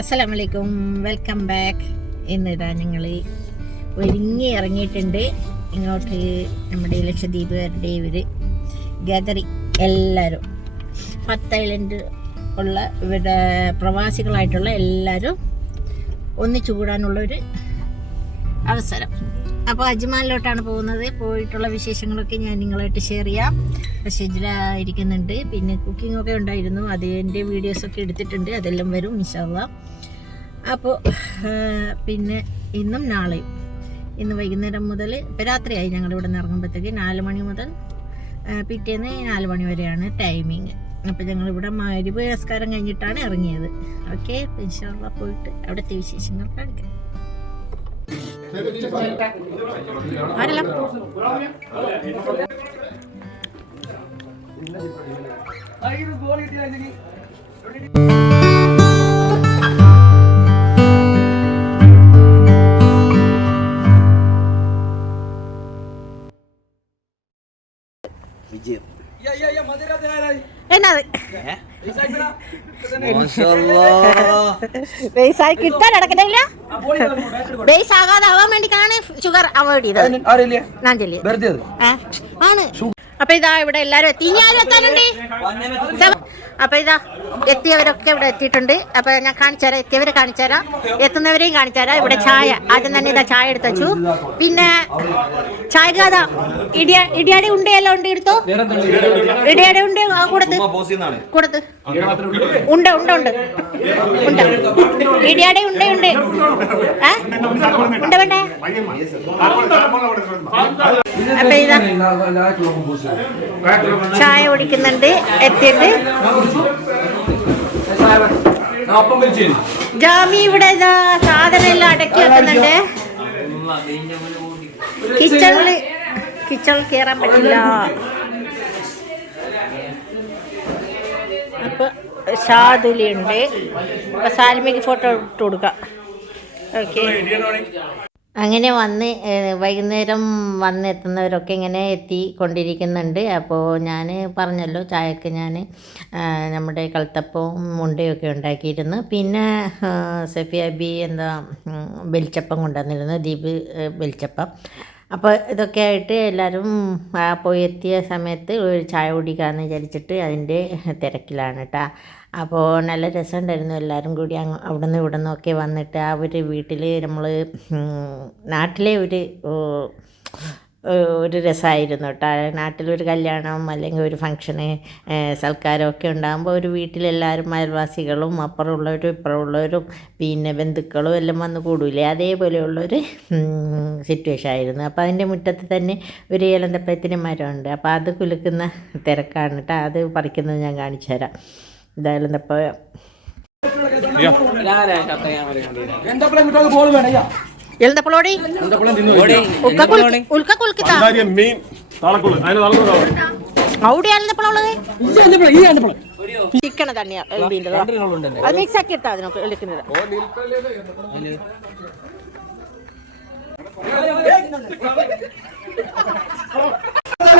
അസ്സലാമു വലൈക്കും welcome back. എന്നിതാ ഞങ്ങൾ ഒരുങ്ങി ഇറങ്ങിയിട്ടുണ്ട്. ഇങ്ങോട്ട് നമ്മുടെ ലക്ഷദ്വീപുകാരുടെ ഇവർ ഗദറി എല്ലാവരും പത്ത് ഐലൻഡ് ഉള്ള ഇവിടെ പ്രവാസികളായിട്ടുള്ള എല്ലാവരും ഒന്നിച്ചു കൂടാനുള്ളൊരു അവസരം. അപ്പോൾ അജ്മാലിലോട്ടാണ് പോകുന്നത്. പോയിട്ടുള്ള വിശേഷങ്ങളൊക്കെ ഞാൻ നിങ്ങളായിട്ട് ഷെയർ ചെയ്യാം. ഷെജിലായിരിക്കുന്നുണ്ട് പിന്നെ കുക്കിംഗ് ഒക്കെ ഉണ്ടായിരുന്നു. അതിന്റെ വീഡിയോസൊക്കെ എടുത്തിട്ടുണ്ട്. അതെല്ലാം വരും ഇൻഷാല്ല അപ്പോൾ പിന്നെ ഇന്നും നാളെയും. ഇന്ന് വൈകുന്നേരം മുതൽ ഇപ്പം രാത്രിയായി ഞങ്ങൾ ഇവിടെ നിന്ന് ഇറങ്ങുമ്പോഴത്തേക്ക് നാല് മണി മുതൽ പിറ്റേന്ന് നാല് മണി വരെയാണ് ടൈമിങ് അപ്പോൾ ഞങ്ങളിവിടെ മരുവ് നമസ്കാരം കഴിഞ്ഞിട്ടാണ് ഇറങ്ങിയത്. ഓക്കെ ഇൻഷാല്ല പോയിട്ട് അവിടുത്തെ വിശേഷങ്ങൾ കാണിക്കാം. ആരെല്ലാം ഗോൾ എന്നാ മാഷല്ലാ. ബേസ് ആകാതെ ആവാൻ വേണ്ടിട്ടാണ് ഷുഗർ അവോയ്ഡ് ചെയ്തത്. ആണ്. അപ്പൊ ഇതാ ഇവിടെ എല്ലാരും എത്തി. ഇനി ആരും എത്താനുണ്ട്? അപ്പൊ ഇതാ എത്തിയവരൊക്കെ ഇവിടെ എത്തിയിട്ടുണ്ട്. അപ്പൊ ഞാൻ കാണിച്ചുതരാം എത്തിയവരെ കാണിച്ചുതരാം എത്തുന്നവരെയും കാണിച്ചുതരാം ഇവിടെ ചായ. ആദ്യം തന്നെ ഇതാ ചായ എടുത്തു വെച്ചു. പിന്നെ ചായ കഥ ഇടിയ ഇടിയാടെ ഉണ്ടയെല്ലാം ഉണ്ട് എടുത്തോ? ഇടിയാടെ ഉണ്ട് ആ കൊടുത്ത്. കൊടുത്ത്. ഉണ്ട് ഉണ്ട് ഉണ്ട്. ഉണ്ട്. ഇടിയാടെ ഉണ്ട് ഉണ്ട്. ഏ? ഉണ്ട് വേണ്ടേ? ചായ കുടിക്കുന്നുണ്ട് വിളിച്ചു ജാമി ഇവിടെ സാധനം എല്ലാം അടക്കി വെക്കുന്നുണ്ട്. കിച്ചണിൽ കിച്ചണിൽ കയറാൻ പറ്റില്ല. അപ്പൊ ഷാദുലി ഉണ്ട് അപ്പൊ സാലിമയ്ക്ക് ഫോട്ടോ ഇട്ട് കൊടുക്കാം. ഓക്കെ അങ്ങനെ വന്ന് വൈകുന്നേരം വന്നെത്തുന്നവരൊക്കെ ഇങ്ങനെ എത്തിക്കൊണ്ടിരിക്കുന്നുണ്ട്. അപ്പോൾ ഞാൻ പറഞ്ഞല്ലോ ചായക്ക് ഞാൻ നമ്മുടെ കൽത്തപ്പവും മുണ്ടയൊക്കെ ഉണ്ടാക്കിയിരുന്നു. പിന്നെ സെഫിയ സഫിയ ബി എന്താ വെളിച്ചപ്പം കൊണ്ടുവന്നിരുന്നു ദീപ് വെളിച്ചപ്പം. അപ്പോൾ ഇതൊക്കെ ആയിട്ട് എല്ലാവരും പോയി എത്തിയ സമയത്ത് ഒരു ചായ കുടിക്കാമെന്ന് വിചാരിച്ചിട്ട് അതിന്റെ തിരക്കിലാണ് കേട്ടോ അപ്പോൾ നല്ല രസമുണ്ടായിരുന്നു. എല്ലാവരും കൂടി അങ്ങ് അവിടെ നിന്ന് ഇവിടെ നിന്നൊക്കെ വന്നിട്ട് ആ ഒരു വീട്ടിൽ നമ്മൾ നാട്ടിലെ ഒരു ഒരു രസമായിരുന്നു കേട്ടോ. നാട്ടിലൊരു കല്യാണം അല്ലെങ്കിൽ ഒരു ഫംഗ്ഷന് സൽക്കാരമൊക്കെ ഉണ്ടാകുമ്പോൾ ഒരു വീട്ടിലെല്ലാവരും അയൽവാസികളും അപ്പുറമുള്ളവരും ഇപ്പുറമുള്ളവരും പിന്നെ ബന്ധുക്കളും എല്ലാം വന്ന് കൂടൂലേ അതേപോലെയുള്ളൊരു സിറ്റുവേഷൻ ആയിരുന്നു. അപ്പോൾ അതിന്റെ മുറ്റത്ത് തന്നെ ഒരു ഏലന്തപ്പഴത്തിന് മരമുണ്ട്. അപ്പോൾ അത് കുലുക്കുന്ന തിരക്കാണ് കേട്ടോ. അത് പറിക്കുന്നത് ഞാൻ കാണിച്ചു തരാം ഇതായാലും ഉൽക്ക അവിടെ എന്തപ്പഴം ചിക്കണ അത് മിക്സ് ആക്കി ഇട്ടാ അതിനൊക്കെ എടുക്കുന്നത്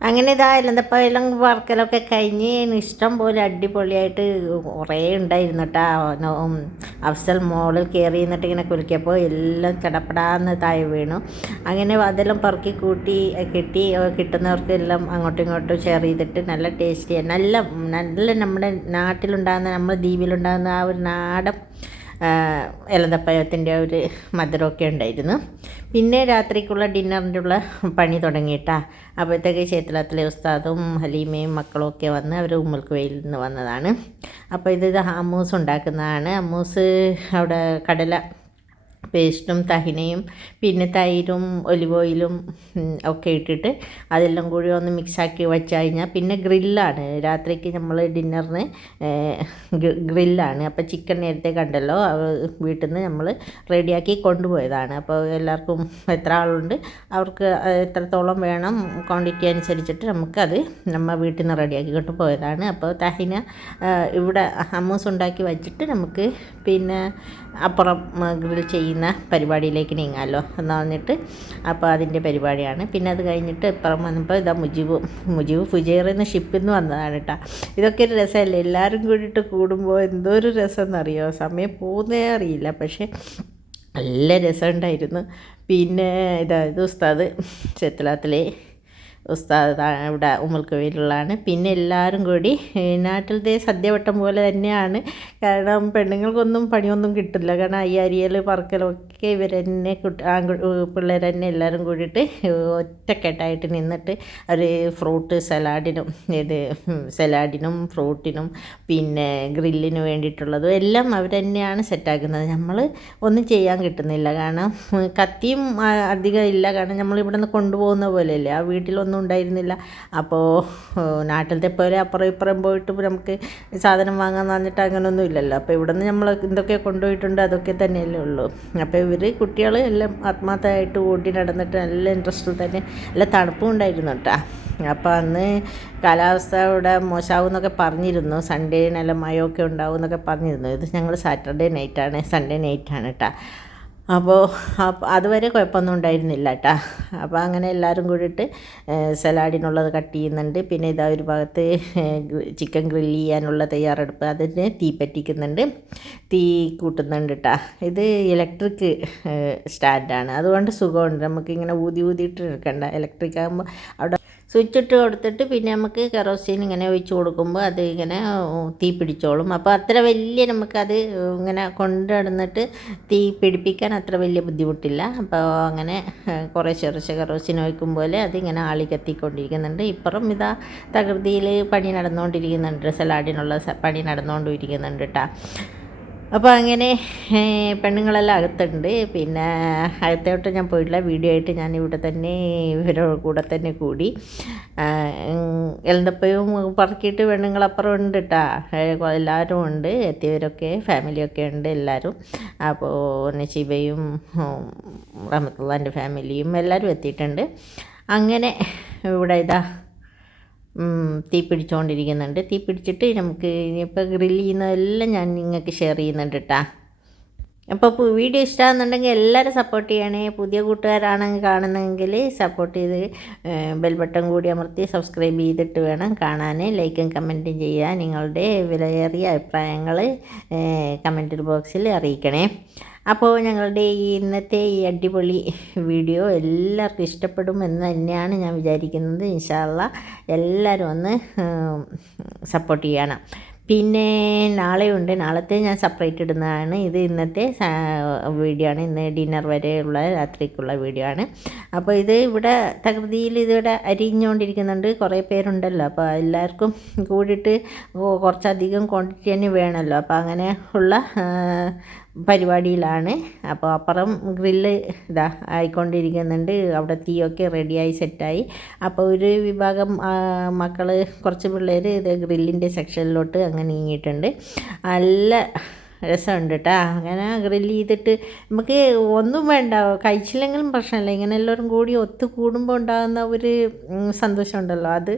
അങ്ങനെ ഇതാ എല്ലന്തപ്പം എല്ലാം വറക്കലൊക്കെ കഴിഞ്ഞ് ഇഷ്ടം പോലെ അടിപൊളിയായിട്ട് കുറേ ഉണ്ടായിരുന്നു കേട്ടോ അഫ്സൽ മോളിൽ കയറി നിന്നിട്ട് ഇങ്ങനെ കുലിക്കിയപ്പോൾ എല്ലാം ചടപ്പടാന്ന് താഴെ വീണു. അങ്ങനെ അതെല്ലാം പറക്കി കൂട്ടി കിട്ടി. കിട്ടുന്നവർക്ക് എല്ലാം അങ്ങോട്ടും ഇങ്ങോട്ടും ഷെയർ ചെയ്തിട്ട് നല്ല ടേസ്റ്റിയാണ് നല്ല നല്ല നമ്മുടെ നാട്ടിലുണ്ടാകുന്ന നമ്മുടെ ദ്വീപിലുണ്ടാകുന്ന ആ ഒരു നാടൻ ഇലന്തപ്പഴത്തിന്റെ ഒരു മധുരമൊക്കെ ഉണ്ടായിരുന്നു. പിന്നെ രാത്രിക്കുള്ള ഡിന്നറിന്റെ ഉള്ള പണി തുടങ്ങിയിട്ടാ. അപ്പോഴത്തേക്ക് ചേത്തലത്തിലെ ഉസ്താദും ഹലീമയും മക്കളും ഒക്കെ വന്ന് അവർ ഉമ്മൽക്കുവയിൽ നിന്ന് വന്നതാണ്. അപ്പോൾ ഇത് ഹമ്മൂസ് ഉണ്ടാക്കുന്നതാണ്. ഹമ്മൂസ് അവിടെ കടല പേസ്റ്റും തഹിനയും പിന്നെ തൈരും ഒലിവ് ഓയിലും ഒക്കെ ഇട്ടിട്ട് അതെല്ലാം കൂടി ഒന്ന് മിക്സാക്കി വെച്ച് കഴിഞ്ഞാൽ പിന്നെ ഗ്രില്ലാണ്. രാത്രിക്ക് നമ്മൾ ഡിന്നറിന് ഗ്രില്ലാണ്. അപ്പോൾ ചിക്കൻ നേരത്തെ കണ്ടല്ലോ വീട്ടിൽ നിന്ന് നമ്മൾ റെഡിയാക്കി കൊണ്ടുപോയതാണ്. അപ്പോൾ എല്ലാവർക്കും എത്ര ആളുണ്ട് അവർക്ക് എത്രത്തോളം വേണം ക്വാണ്ടിറ്റി അനുസരിച്ചിട്ട് നമുക്കത് നമ്മൾ വീട്ടിൽ നിന്ന് റെഡിയാക്കി കൊണ്ടുപോയതാണ് അപ്പോൾ തഹിന ഇവിടെ ഹമ്മൂസ് ഉണ്ടാക്കി വച്ചിട്ട് നമുക്ക് പിന്നെ അപ്പുറം ഗ്രിൽ ചെയ്യുന്ന പരിപാടിയിലേക്ക് നീങ്ങാമല്ലോ എന്ന് പറഞ്ഞിട്ട് അപ്പോൾ അതിന്റെ പരിപാടിയാണ്. പിന്നെ അത് കഴിഞ്ഞിട്ട് ഇപ്പുറം വന്നപ്പോൾ ഇതാ മുജീബ് മുജീബ് ഫുജൈറിൽ നിന്ന് ഷിപ്പിൽ നിന്ന് വന്നതാണ് കേട്ടോ. ഇതൊക്കെ ഒരു രസമല്ലേ? എല്ലാവരും കൂടിയിട്ട് കൂടുമ്പോൾ എന്തോ ഒരു രസം എന്നറിയോ സമയം പോകുന്നേ അറിയില്ല. പക്ഷേ നല്ല രസമുണ്ടായിരുന്നു. പിന്നെ ഇതായത് ഉസ്താദ് ചെത്തലാത്തിലെ ഉസ്താദ് ഇവിടെ ഉമ്മൽക്കുവയിലുള്ളതാണ് പിന്നെ എല്ലാവരും കൂടി നാട്ടിലത്തെ സദ്യവട്ടം പോലെ തന്നെയാണ്. കാരണം പെണ്ണുങ്ങൾക്കൊന്നും പണിയൊന്നും കിട്ടില്ല. കാരണം ഈ അരിയൽ പറക്കലൊക്കെ ഇവർ തന്നെ കുട്ടി ആൺകു പിള്ളേർ തന്നെ എല്ലാവരും കൂടിയിട്ട് ഒറ്റക്കെട്ടായിട്ട് നിന്നിട്ട് അവർ ഫ്രൂട്ട് സലാഡിനും ഇത് സലാഡിനും ഫ്രൂട്ടിനും പിന്നെ ഗ്രില്ലിന് വേണ്ടിയിട്ടുള്ളതും എല്ലാം അവർ തന്നെയാണ് സെറ്റാക്കുന്നത് നമ്മൾ ഒന്നും ചെയ്യാൻ കിട്ടുന്നില്ല. കാരണം കത്തിയും അധികം ഇല്ല. കാരണം നമ്മൾ ഇവിടെ നിന്ന് കൊണ്ടുപോകുന്ന പോലെയല്ലേ. ആ വീട്ടിലൊന്നും ഉണ്ടായിരുന്നില്ല. അപ്പോൾ നാട്ടിലത്തെ പോലെ അപ്പുറം ഇപ്പുറം പോയിട്ട് നമുക്ക് സാധനം വാങ്ങാൻ പറഞ്ഞിട്ട് അങ്ങനെയൊന്നും ഇല്ലല്ലോ. അപ്പോൾ ഇവിടെ നിന്ന് നമ്മൾ എന്തൊക്കെ കൊണ്ടുപോയിട്ടുണ്ട് അതൊക്കെ തന്നെയല്ലേ ഉള്ളൂ. അപ്പോൾ ഇവർ കുട്ടികൾ എല്ലാം ആത്മാർത്ഥമായിട്ട് ഓടി നടന്നിട്ട് നല്ല ഇൻട്രസ്റ്റിൽ തന്നെ നല്ല തണുപ്പും ഉണ്ടായിരുന്നു കേട്ടോ അപ്പോൾ അന്ന് കാലാവസ്ഥ ഇവിടെ മോശമാവും എന്നൊക്കെ പറഞ്ഞിരുന്നു. സൺഡേ നല്ല മഴയൊക്കെ ഉണ്ടാവും എന്നൊക്കെ പറഞ്ഞിരുന്നു. ഇത് ഞങ്ങൾ സാറ്റർഡേ നൈറ്റാണ് സൺഡേ നൈറ്റാണ് കേട്ടോ അപ്പോൾ അപ്പ അതുവരെ കുഴപ്പമൊന്നും ഉണ്ടായിരുന്നില്ല കേട്ടോ അപ്പോൾ അങ്ങനെ എല്ലാവരും കൂടിയിട്ട് സലാഡിനുള്ളത് കട്ട് ചെയ്യുന്നുണ്ട്. പിന്നെ ഇതാ ഒരു ഭാഗത്ത് ചിക്കൻ ഗ്രില്ല് ചെയ്യാനുള്ള തയ്യാറെടുപ്പ് അതിന് തീ പറ്റിക്കുന്നുണ്ട്. തീ കൂട്ടുന്നുണ്ട് കേട്ടോ ഇത് ഇലക്ട്രിക് സ്റ്റാൻഡാണ്. അതുകൊണ്ട് സുഖമുണ്ട്. നമുക്കിങ്ങനെ ഊതി ഊതിയിട്ട് എടുക്കണ്ട. ഇലക്ട്രിക് ആകുമ്പോൾ അവിടെ സ്വിച്ച് ഇട്ട് കൊടുത്തിട്ട് പിന്നെ നമുക്ക് കെറോസിൻ ഇങ്ങനെ ഒഴിച്ച് കൊടുക്കുമ്പോൾ അത് ഇങ്ങനെ തീ പിടിച്ചോളും. അപ്പോൾ അത്ര വലിയ നമുക്കത് ഇങ്ങനെ കൊണ്ടുനടന്നിട്ട് തീ പിടിപ്പിക്കാൻ അത്ര വലിയ ബുദ്ധിമുട്ടില്ല. അപ്പോൾ അങ്ങനെ കുറേ ചെറുച്ച കെറോസിൻ ഒഴിക്കും പോലെ അതിങ്ങനെ ആളി കത്തിക്കൊണ്ടിരിക്കുന്നുണ്ട്. ഇപ്പുറം ഇതാ തകൃതിയിൽ പണി നടന്നുകൊണ്ടിരിക്കുന്നുണ്ട് സലാഡിനുള്ള പണി നടന്നുകൊണ്ടിരിക്കുന്നുണ്ട് കേട്ടോ അപ്പോൾ അങ്ങനെ പെണ്ണുങ്ങളെല്ലാം അകത്തുണ്ട്. പിന്നെ അകത്തോട്ട് ഞാൻ പോയിട്ടില്ല വീഡിയോ ആയിട്ട് ഞാൻ ഇവിടെ തന്നെ ഇവരുടെ കൂടെ തന്നെ കൂടി. എന്തപ്പോഴും പറക്കിയിട്ട് പെണ്ണുങ്ങളപ്പുറം ഉണ്ട് കേട്ടോ എല്ലാവരും ഉണ്ട്. എത്തിയവരൊക്കെ ഫാമിലിയൊക്കെ ഉണ്ട് എല്ലാവരും. അപ്പോൾ നസീബയും റഹമത്തുള്ളാന്റെ ഫാമിലിയും എല്ലാവരും എത്തിയിട്ടുണ്ട്. അങ്ങനെ ഇവിടെ ഇതാ തീ പിടിച്ചുകൊണ്ടിരിക്കുന്നുണ്ട് തീ പിടിച്ചിട്ട് നമുക്ക് ഇനിയിപ്പോൾ ഗ്രില്ല് ചെയ്യുന്നതെല്ലാം ഞാൻ നിങ്ങൾക്ക് ഷെയർ ചെയ്യുന്നുണ്ട് കേട്ടോ അപ്പോൾ വീഡിയോ ഇഷ്ടമാകുന്നുണ്ടെങ്കിൽ എല്ലാവരും സപ്പോർട്ട് ചെയ്യണേ. പുതിയ കൂട്ടുകാരാണെങ്കിൽ കാണുന്നതെങ്കിൽ സപ്പോർട്ട് ചെയ്ത് ബെൽ ബട്ടൺ കൂടി അമർത്തി സബ്സ്ക്രൈബ് ചെയ്തിട്ട് വേണം കാണാൻ. ലൈക്കും കമന്റും ചെയ്യുക. നിങ്ങളുടെ വിലയേറിയ അഭിപ്രായങ്ങൾ കമന്റ് ബോക്സിൽ അറിയിക്കണേ. അപ്പോൾ ഞങ്ങളുടെ ഈ ഇന്നത്തെ ഈ അടിപൊളി വീഡിയോ എല്ലാവർക്കും ഇഷ്ടപ്പെടും എന്ന് തന്നെയാണ് ഞാൻ വിചാരിക്കുന്നത്. ഇൻഷാല്ല എല്ലാവരും ഒന്ന് സപ്പോർട്ട് ചെയ്യണം. പിന്നെ നാളെയുണ്ട്. നാളത്തെ ഞാൻ സെപ്പറേറ്റ് ഇടുന്നതാണ്. ഇത് ഇന്നത്തെ വീഡിയോ ആണ്. ഇന്ന് ഡിന്നർ വരെയുള്ള രാത്രിക്കുള്ള വീഡിയോ ആണ്. അപ്പോൾ ഇത് ഇവിടെ തകൃതിയിൽ ഇതിവിടെ അരിഞ്ഞുകൊണ്ടിരിക്കുന്നുണ്ട്. കുറേ പേരുണ്ടല്ലോ. അപ്പോൾ എല്ലാവർക്കും കൂടിയിട്ട് കുറച്ചധികം ക്വാണ്ടിറ്റി തന്നെ വേണമല്ലോ. അപ്പോൾ അങ്ങനെ ഉള്ള പരിപാടിയിലാണ്. അപ്പോൾ അപ്പുറം ഗ്രില്ല് ഇതാ ആയിക്കൊണ്ടിരിക്കുന്നുണ്ട്. അവിടെ തീയൊക്കെ റെഡിയായി സെറ്റായി. അപ്പോൾ ഒരു വിഭാഗം മക്കൾ കുറച്ച് പിള്ളേർ ഇത് ഗ്രില്ലിന്റെ സെക്ഷനിലോട്ട് അങ്ങ് നീങ്ങിയിട്ടുണ്ട്. നല്ല രസമുണ്ട് കേട്ടോ അങ്ങനെ ഗ്രില്ല് ചെയ്തിട്ട് നമുക്ക് ഒന്നും വേണ്ട. കഴിച്ചില്ലെങ്കിലും പ്രശ്നമില്ല. ഇങ്ങനെ എല്ലാവരും കൂടി ഒത്തു കൂടുമ്പോൾ ഉണ്ടാകുന്ന ഒരു സന്തോഷമുണ്ടല്ലോ. അത്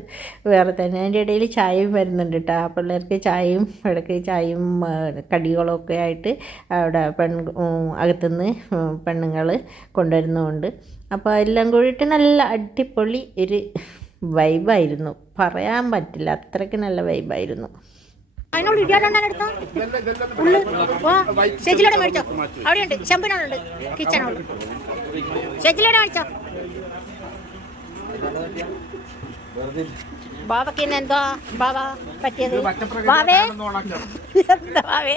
വേറെ തന്നെ. അതിന്റെ ഇടയിൽ ചായയും വരുന്നുണ്ട് കേട്ടോ പിള്ളേർക്ക് ചായയും ഇടയ്ക്ക് ചായയും കടികളൊക്കെ ആയിട്ട് അവിടെ പെൺ അകത്തുനിന്ന് പെണ്ണുങ്ങൾ കൊണ്ടുവരുന്നുമുണ്ട് അപ്പോൾ എല്ലാം കൂടിയിട്ട് നല്ല അടിപൊളി ഒരു വൈബായിരുന്നു പറയാൻ പറ്റില്ല. അത്രയ്ക്ക് നല്ല വൈബായിരുന്നു അതിനോട് ഇടിയാട്ടെണ്ണാൻ എടുത്ത ഉള്ളു. വാ. ഷെജിലോടെ മേടിച്ചോ. അവിടെയുണ്ട്. ശമ്പനോടുണ്ട് കിച്ചണോട്. ഷെജിലോടെ മേടിച്ചോ. ബാബക്ക് ഇന്ന് എന്തോ ബാബ പറ്റിയത്? ബാബേ? എന്താ ബാബേ?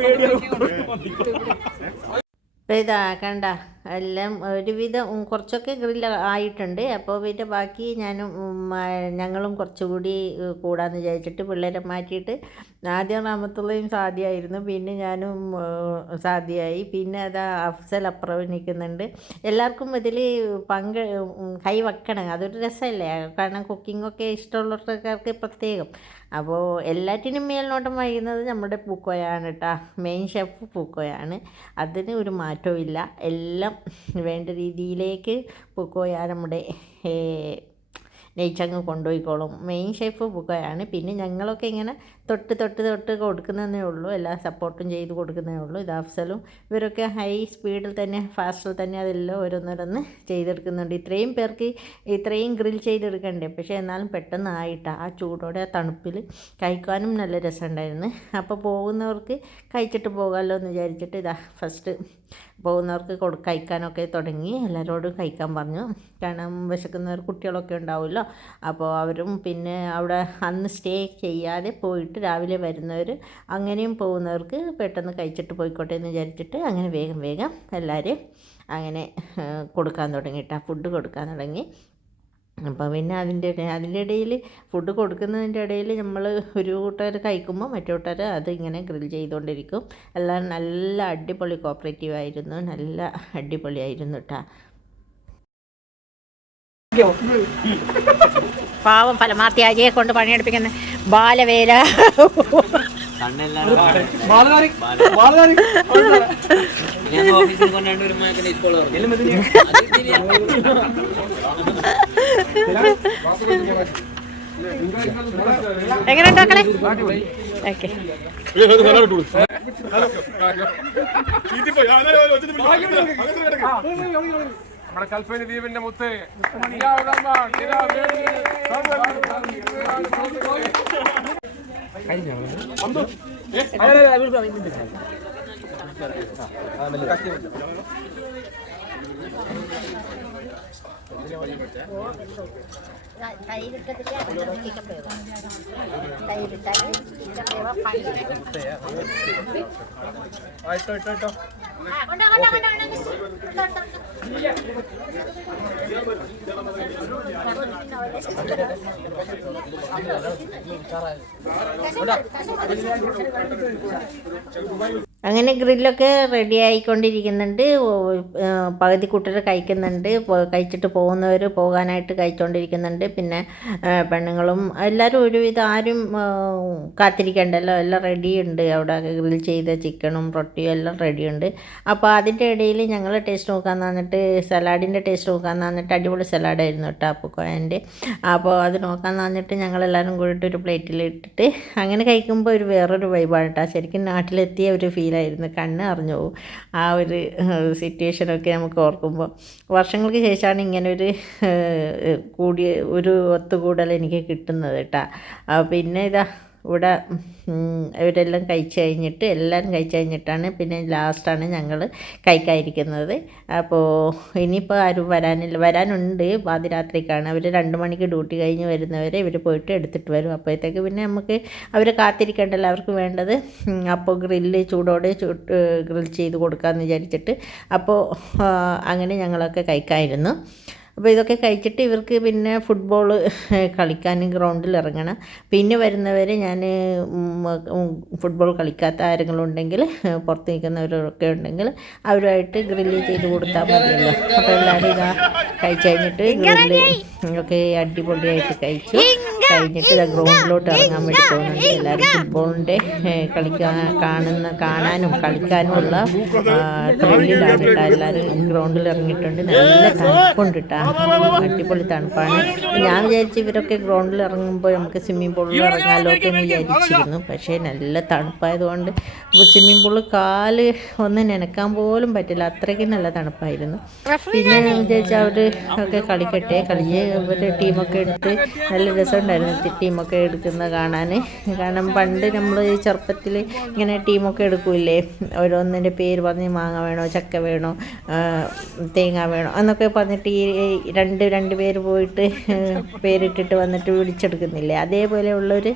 പേടിയാണ് അപ്പോൾ ഇതാ കണ്ട എല്ലാം ഒരുവിധം കുറച്ചൊക്കെ ഗ്രില്ല് ആയിട്ടുണ്ട്. അപ്പോൾ പിന്നെ ബാക്കി ഞാനും ഞങ്ങളും കുറച്ചുകൂടി കൂടാന്ന് വിചാരിച്ചിട്ട് പിള്ളേരെ മാറ്റിയിട്ട് ആദ്യം റാമത്തുള്ളയും സാധ്യമായിരുന്നു പിന്നെ ഞാനും സാധ്യമായി പിന്നെ അതാ അഫ്സൽ അപ്പുറം നിൽക്കുന്നുണ്ട്. എല്ലാവർക്കും ഇതിൽ പങ്ക് ഉം, കൈ വെക്കണം. അതൊരു രസമല്ലേ? കാരണം കുക്കിങ്ങൊക്കെ ഇഷ്ടമുള്ളവർക്കാർക്ക് പ്രത്യേകം. അപ്പോൾ എല്ലാറ്റിനും മേൽനോട്ടം വഹിക്കുന്നത് നമ്മുടെ പൂക്കോയാണ് കേട്ടോ മെയിൻ ഷെഫ് പൂക്കോയാണ്. അതിന് ഒരു മാറ്റവും എല്ലാം വേണ്ട രീതിയിലേക്ക് പൂക്കോയ നമ്മുടെ നെയ്ച്ചങ്ങ് കൊണ്ടുപോയിക്കോളും. മെയിൻ ഷെഫ് ബുക്കയാണ് പിന്നെ ഞങ്ങളൊക്കെ ഇങ്ങനെ തൊട്ട് തൊട്ട് തൊട്ട് കൊടുക്കുന്നതേ ഉള്ളൂ. എല്ലാ സപ്പോർട്ടും ചെയ്ത് കൊടുക്കുന്നതേ ഉള്ളൂ. ഇത് അഫ്സലും ഇവരൊക്കെ ഹൈ സ്പീഡിൽ തന്നെ ഫാസ്റ്റിൽ തന്നെ അതെല്ലാം ഓരോന്നോരോന്ന് ചെയ്തെടുക്കുന്നുണ്ട്. ഇത്രയും പേർക്ക് ഇത്രയും ഗ്രിൽ ചെയ്തെടുക്കണ്ടേ? പക്ഷേ എന്നാലും പെട്ടെന്ന് ആയിട്ട് ആ ചൂടോടെ ആ തണുപ്പിൽ കഴിക്കാനും നല്ല രസമുണ്ടായിരുന്നു. അപ്പോൾ പോകുന്നവർക്ക് കഴിച്ചിട്ട് പോകാമല്ലോ എന്ന് വിചാരിച്ചിട്ട് ഇതാ ഫസ്റ്റ് പോകുന്നവർക്ക് കൊടു കഴിക്കാനൊക്കെ തുടങ്ങി. എല്ലാവരോടും കഴിക്കാൻ പറഞ്ഞു. കാരണം വിശക്കുന്നവർ കുട്ടികളൊക്കെ ഉണ്ടാവുമല്ലോ. അപ്പോൾ അവരും പിന്നെ അവിടെ അന്ന് സ്റ്റേ ചെയ്യാതെ പോയിട്ട് രാവിലെ വരുന്നവർ അങ്ങനെയും പോകുന്നവർക്ക് പെട്ടെന്ന് കഴിച്ചിട്ട് പോയിക്കോട്ടെ എന്ന് വിചാരിച്ചിട്ട് അങ്ങനെ വേഗം വേഗം എല്ലാവരെയും അങ്ങനെ കൊടുക്കാൻ തുടങ്ങിയിട്ടാ ഫുഡ് കൊടുക്കാൻ തുടങ്ങി. അപ്പോൾ പിന്നെ അതിന്റെ ഇടയിൽ അതിന്റെ ഇടയിൽ ഫുഡ് കൊടുക്കുന്നതിന്റെ ഇടയിൽ നമ്മൾ ഒരു കൂട്ടർ കഴിക്കുമ്പോൾ മറ്റു കൂട്ടർ അതിങ്ങനെ ഗ്രിൽ ചെയ്തുകൊണ്ടിരിക്കും എല്ലാം നല്ല അടിപൊളി കോപ്പറേറ്റീവ് ആയിരുന്നു. നല്ല അടിപൊളിയായിരുന്നു കേട്ടോ പാവം ഫലമാർത്തി അജയെ കൊണ്ട് പണിയെടുപ്പിക്കുന്ന ബാലവേല. ബാലനാരി ബാലനാരി എങ്ങനെയുണ്ട് മക്കളെ? ഓക്കെ. നമ്മുടെ കൽപ്പന ദ്വീപിന്റെ മുത്ത്. ആയിട്ടോ ഇട്ടോ ഇട്ടോ കൊണ്ടാ അങ്ങനെ ഗ്രില്ലൊക്കെ റെഡി ആയിക്കൊണ്ടിരിക്കുന്നുണ്ട്. പകുതി കൂട്ടർ കഴിക്കുന്നുണ്ട്. കഴിച്ചിട്ട് പോകുന്നവർ പോകാനായിട്ട് കഴിച്ചുകൊണ്ടിരിക്കുന്നുണ്ട് പിന്നെ പെണ്ണുങ്ങളും എല്ലാവരും ഒരുവിധം ആരും കാത്തിരിക്കണ്ടല്ലോ. എല്ലാം റെഡിയുണ്ട് അവിടെ ഗ്രിൽ ചെയ്ത ചിക്കനും റൊട്ടിയും എല്ലാം റെഡിയുണ്ട് അപ്പോൾ അതിന്റെ ഇടയിൽ ഞങ്ങൾ ടേസ്റ്റ് നോക്കാൻ തന്നിട്ട് സലാഡിന്റെ ടേസ്റ്റ് നോക്കാൻ തന്നിട്ട് അടിപൊളി സലാഡായിരുന്നു കേട്ടോ അപ്പുക്കോയന്റെ അപ്പോൾ അത് നോക്കാൻ തന്നിട്ട് ഞങ്ങളെല്ലാവരും കൂടിയിട്ട് ഒരു പ്ലേറ്റിൽ ഇട്ടിട്ട് അങ്ങനെ കഴിക്കുമ്പോൾ ഒരു വേറൊരു വൈബാണ് കേട്ടോ. ശരിക്കും നാട്ടിലെത്തിയ ഒരു ഫീലായിരുന്നു കണ്ണ് അറിഞ്ഞു പോകും ആ ഒരു സിറ്റുവേഷനൊക്കെ നമുക്ക് ഓർക്കുമ്പോൾ വർഷങ്ങൾക്ക് ശേഷമാണ് ഇങ്ങനൊരു കൂടിയ ഒരു ഒത്തുകൂടൽ എനിക്ക് കിട്ടുന്നത് കേട്ടോ പിന്നെ ഇതാ ഇവിടെ ഇവരെല്ലാം കഴിച്ച് കഴിഞ്ഞിട്ട് എല്ലാവരും കഴിച്ച് കഴിഞ്ഞിട്ടാണ് പിന്നെ ലാസ്റ്റാണ് ഞങ്ങൾ കഴിക്കാതിരിക്കുന്നത്. അപ്പോൾ ഇനിയിപ്പോൾ ആരും വരാനില്ല. വരാനുണ്ട്. പാതിരാത്രിക്കാണ്. അവർ രണ്ട് മണിക്ക് ഡ്യൂട്ടി കഴിഞ്ഞ് വരുന്നവരെ ഇവർ പോയിട്ട് എടുത്തിട്ട് വരും. അപ്പോഴത്തേക്ക് പിന്നെ നമുക്ക് അവർ കാത്തിരിക്കേണ്ടല്ലോ. അവർക്ക് വേണ്ടത് അപ്പോൾ ഗ്രില്ല് ചൂടോടെ ചൂട്ട് ഗ്രിൽ ചെയ്ത് കൊടുക്കാമെന്ന് വിചാരിച്ചിട്ട് അപ്പോൾ അങ്ങനെ ഞങ്ങളൊക്കെ കഴിക്കാമായിരുന്നു അപ്പോൾ ഇതൊക്കെ കഴിച്ചിട്ട് ഇവർക്ക് പിന്നെ ഫുട്ബോൾ കളിക്കാൻ ഗ്രൗണ്ടിൽ ഇറങ്ങണം. പിന്നെ വരുന്നവരെ ഞാൻ ഫുട്ബോൾ കളിക്കാത്ത ആരെങ്കിലും ഉണ്ടെങ്കിൽ പുറത്ത് നിൽക്കുന്നവരൊക്കെ ഉണ്ടെങ്കിൽ അവരുമായിട്ട് ഗ്രില്ല് ചെയ്ത് കൊടുത്താൽ മതിയല്ലോ. അപ്പോൾ എല്ലാവരും ഇതാ കഴിച്ച് കഴിഞ്ഞിട്ട് ഗ്രില്ല് ഒക്കെ അടിപൊളിയായിട്ട് കഴിച്ചു. കഴിഞ്ഞിട്ട് ഇതാ ഗ്രൗണ്ടിലോട്ട് ഇറങ്ങാൻ വേണ്ടി പോകുന്നുണ്ട് എല്ലാവരും ഫുട്ബോളിന്റെ കളിക്കാൻ കാണുന്ന കാണാനും കളിക്കാനുമുള്ള ത്രില്ലിലാണ് കേട്ടോ എല്ലാവരും ഗ്രൗണ്ടിൽ ഇറങ്ങിയിട്ടുണ്ട്. നല്ല തണുപ്പുണ്ട് കേട്ടോ അടിപൊളി തണുപ്പാണ്. ഞാൻ വിചാരിച്ചു ഇവരൊക്കെ ഗ്രൗണ്ടിൽ ഇറങ്ങുമ്പോൾ നമുക്ക് സ്വിമ്മിംഗ് പൂളിൽ ഇറങ്ങാലോ ഒക്കെ എന്ന് വിചാരിച്ചിരുന്നു. പക്ഷേ നല്ല തണുപ്പായതുകൊണ്ട് സ്വിമ്മിംഗ് പൂളിൽ കാൽ ഒന്ന് നനക്കാൻ പോലും പറ്റില്ല. അത്രയ്ക്ക് നല്ല തണുപ്പായിരുന്നു. പിന്നെ ഞാൻ വിചാരിച്ചു അവർ ഒക്കെ കളിക്കട്ടെ കളിച്ച് ഇവരുടെ ടീമൊക്കെ എടുത്ത് നല്ല രസമുണ്ടായിരുന്നു ടീമൊക്കെ എടുക്കുന്നത് കാണാൻ. കാരണം പണ്ട് നമ്മൾ ഈ ചെറുപ്പത്തിൽ ഇങ്ങനെ ടീമൊക്കെ എടുക്കൂലേ ഓരോന്നിന്റെ പേര് പറഞ്ഞ് മാങ്ങ വേണോ ചക്ക വേണോ തേങ്ങ വേണോ എന്നൊക്കെ പറഞ്ഞിട്ട് ഈ രണ്ട് രണ്ട് പേര് പോയിട്ട് പേരിട്ടിട്ട് വന്നിട്ട് വിളിച്ചെടുക്കുന്നില്ലേ? അതേപോലെയുള്ളൊരു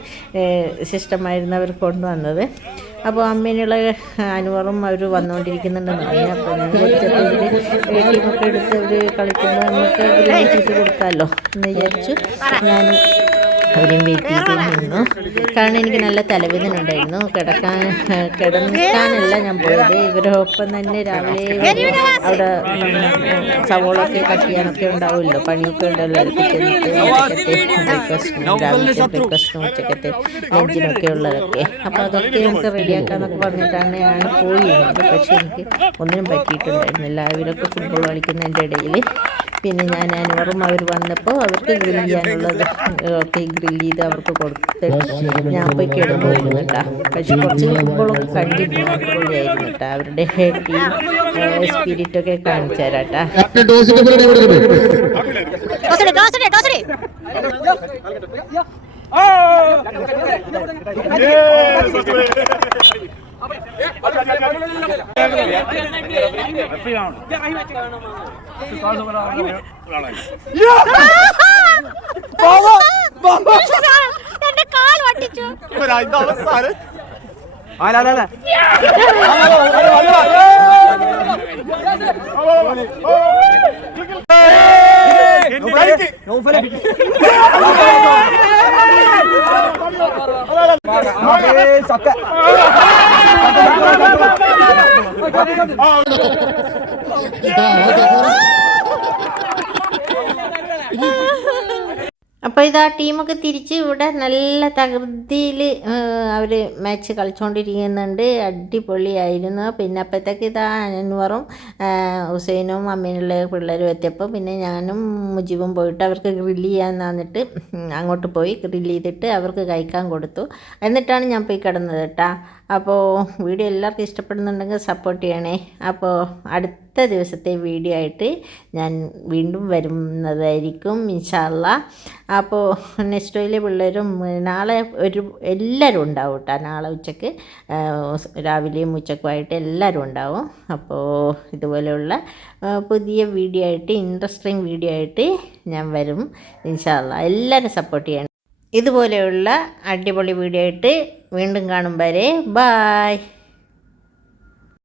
സിസ്റ്റമായിരുന്നു അവർ കൊണ്ടുവന്നത്. അപ്പോൾ അമ്മേനുള്ള അനുഭവം അവർ വന്നുകൊണ്ടിരിക്കുന്നുണ്ടെന്ന് പറഞ്ഞു അപ്പോൾ ഇവർ ടീമൊക്കെ എടുത്ത് അവർ കളിക്കുമ്പോൾ നമുക്ക് ചീട്ട് കൊടുക്കാമല്ലോ എന്ന് വിചാരിച്ചു. ഞാൻ അവരെയും വെയിറ്റ് നിന്നു കാരണം എനിക്ക് നല്ല തലവേദന ഉണ്ടായിരുന്നു കിടക്കാൻ കിടന്നിട്ടാനല്ല ഞാൻ പോയത്. ഇവരൊപ്പം തന്നെ രാവിലെ അവിടെ സവോളൊക്കെ കട്ട് ചെയ്യാനൊക്കെ ഉണ്ടാവുമല്ലോ. പണിയൊക്കെ ഉണ്ടല്ലോ. പിറ്റേന്നത്തെ ബ്രേക്ക്ഫാസ്റ്റിനും ഉച്ചക്കത്തെ ലഞ്ചിനൊക്കെ ഉള്ളതൊക്കെ. അപ്പോൾ അതൊക്കെ നമുക്ക് റെഡിയാക്കാന്നൊക്കെ പറഞ്ഞിട്ടാണ് ഞാൻ പോയിരുന്നത്. പക്ഷേ എനിക്ക് ഒന്നിനും പറ്റിയിട്ടുണ്ടായിരുന്നില്ല. ഇവരൊക്കെ ഫുട്ബോൾ കളിക്കുന്നതിന്റെ ഇടയിൽ പിന്നെ ഞാൻ അനുവറും അവർ വന്നപ്പോൾ അവർക്ക് ഗ്രില്ല് ചെയ്യാനുള്ളത്. ഒക്കെ ഗ്രില്ല് ചെയ്ത് അവർക്ക് കൊടുത്തിട്ട് ഞാൻ പോയി കിടന്നുപോയിരുന്നു കേട്ടോ. പക്ഷെ കുറച്ച് കഴിയുമ്പോഴും കണ്ടിരുന്നു അടിപൊളിയായിരുന്നു കേട്ടോ. അവരുടെ ടീം സ്പിരിറ്റൊക്കെ കാണിച്ചു തരാട്ടാ കേട്ടോ. ക്യാപ്റ്റൻ ടോസിന്റെ പരിപാടി കൊടുക്കുന്നത് ടോസിഡ് ਆਹ ਦੇਖੋ അപ്പോൾ ഇതാ ടീമൊക്കെ തിരിച്ച് ഇവിടെ നല്ല തകൃതിയിൽ അവർ മാച്ച് കളിച്ചുകൊണ്ടിരിക്കുന്നുണ്ട് അടിപൊളിയായിരുന്നു. പിന്നെ അപ്പോഴത്തേക്ക് ഇതാ അൻവറും ആ, ഹുസൈനും അമ്മീനുള്ള പിള്ളേരും എത്തിയപ്പോൾ പിന്നെ ഞാനും മുജീബും പോയിട്ട് അവർക്ക് ഗ്രില്ല് ചെയ്യാൻ തന്നിട്ട് അങ്ങോട്ട് പോയി ഗ്രില്ല് ചെയ്തിട്ട് അവർക്ക് കഴിക്കാൻ കൊടുത്തു. എന്നിട്ടാണ് ഞാൻ പോയി കിടന്നത് കേട്ടോ. അപ്പോൾ വീഡിയോ എല്ലാവർക്കും ഇഷ്ടപ്പെടുന്നുണ്ടെങ്കിൽ സപ്പോർട്ട് ചെയ്യണേ. അപ്പോൾ അടുത്ത ദിവസത്തെ വീഡിയോ ആയിട്ട് ഞാൻ വീണ്ടും വരുന്നതായിരിക്കും ഇൻഷാല്ല അപ്പോൾ നെക്സ്റ്റ് പിള്ളേരും നാളെ ഒരു എല്ലാവരും ഉണ്ടാവും കേട്ടോ നാളെ ഉച്ചയ്ക്ക് രാവിലെയും ഉച്ചക്കുമായിട്ട് എല്ലാവരും ഉണ്ടാവും. അപ്പോൾ ഇതുപോലെയുള്ള പുതിയ വീഡിയോ ആയിട്ട് ഇൻട്രസ്റ്റിംഗ് വീഡിയോ ആയിട്ട് ഞാൻ വരും ഇൻഷാല്ല എല്ലാവരും സപ്പോർട്ട് ചെയ്യണം. ഇതുപോലെയുള്ള അടിപൊളി വീഡിയോ ആയിട്ട് വീണ്ടും കാണും വരെ. ബായ്.